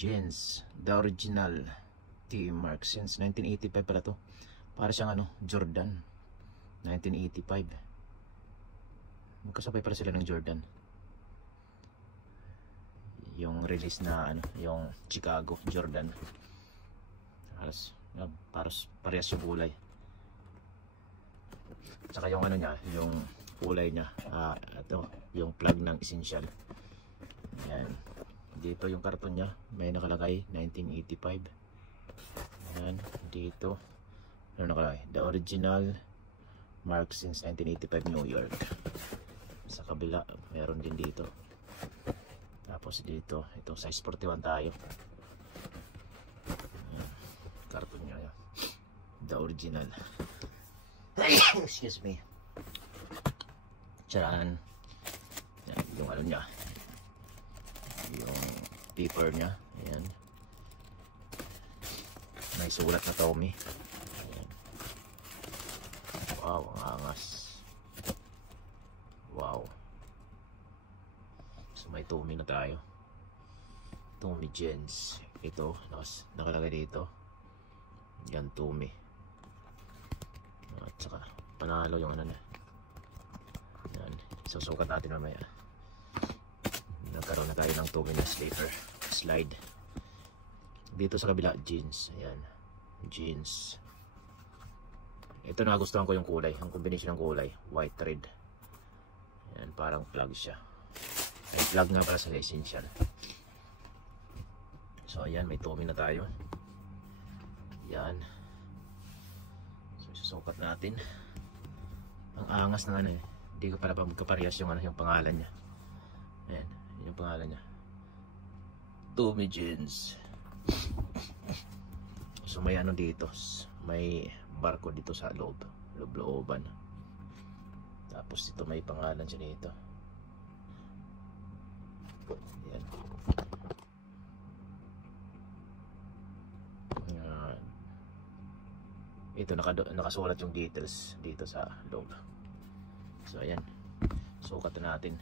jeans, the original Team Mark since 1985 pala to. Para siyang ano, Jordan 1985. Magkasabay pala sila ng Jordan. Yung release na ano, yung Chicago Jordan. Parehas yung kulay. Saka yung ano niya, yung kulay niya, ito, yung plug ng Essential. Yan. Dito yung karton niya, may nakalagay 1985. Yan, dito ano nakalagay? The original Mark since 1985 New York. Sa kabila, meron din dito. Tapos dito, ito size 41 tayo. Yan, karton niya. The original. Excuse me. Tsaran. Yan, yung ano niya, yung paper niya. Ayan, may sulat na Tommy. Ayan. Wow, ang angas. Wow. So may Tommy na tayo. Tommy jeans. Ito nakalagay dito. Yan Tommy. At saka panalo yung ano na. Yan, susukat natin mamaya. Nagkaroon na tayo ng 2 minutes later. Slide. Dito sa kabila, jeans. Ayan, jeans. Ito nagustuhan ko yung kulay, ang combination ng kulay, white red. Ayan, parang plug siya. May plug nga para sa Essential. So ayan, may Tommy na tayo. Yan. So susukat natin. Ang angas na ano eh. Hindi ko pala pa magkaparehas yung ano, yung pangalan niya. Ayan, yung pangalan niya, Tommy jeans. So may ano dito, may barcode dito sa looban. Tapos ito may pangalan siya dito. Ayan. Ayan. Ito nakasulat yung details dito sa loob. So ayan, sukat natin.